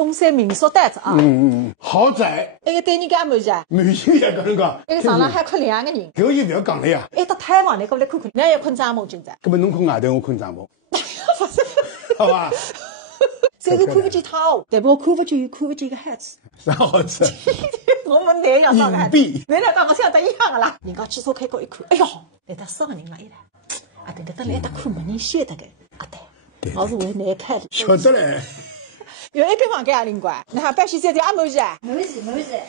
东山民宿单子啊。豪宅。那个对人家满意啊？满意呀，搿能讲。那个床上还困2个人。搿就勿要讲了呀。还到太房呢，搿来看看，那要困帐篷今朝。搿么侬困外头，我困帐篷。好吧。虽然看不见他，但我看不见一个汉子。啥好子？我们男要上隐蔽。男来讲，我想得一样的啦。人家汽车开高一看，哎哟，来得4个人嘛，伊拉。啊，对，来得看没人晓得个。啊对，我是为男开的。晓得嘞。有一间房间也灵光，你看搬去3天也满意啊？满意。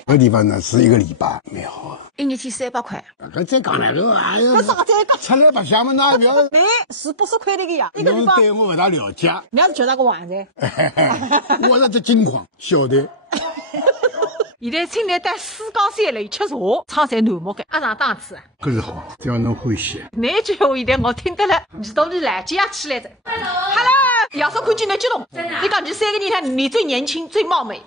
搿地方呢是1个礼拜，蛮好啊。1日天300块。搿再讲来搿哎呀，搿啥再讲？出来白相嘛，那不要。对，是不是亏那个呀？一个地方。对我不大了解。你要是叫那个网站。我是只金矿，晓得。现在青年带四江山来吃茶，唱在南木的，阿上档次啊。搿是好，只要侬欢喜。那句话现在我听得了，耳朵里来接起来着。Hello， 杨少看见你激动，真的。你讲你3个人看你最年轻最貌美。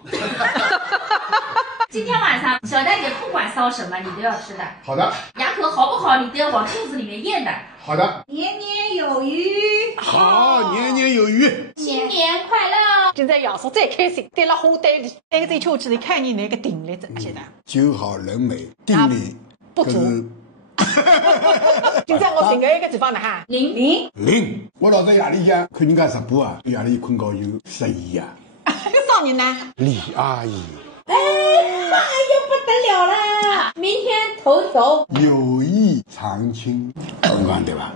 今天晚上小戴姐不管烧什么，你都要吃的。好的。牙口好不好，你都要往肚子里面咽的。好的。年年有余。好，年年有余。新年快乐。现在杨少再开心，对了花堆里，那个在秋季里看你那个定力，现在。酒好人美，定力不足。现在我寻个一个地方呢哈。0。我老早夜里向看人家直播啊，夜里困觉就失忆啊。啥人呢？李阿姨。哎呀，不得了啦！明天头走。友谊长青，我讲对吧？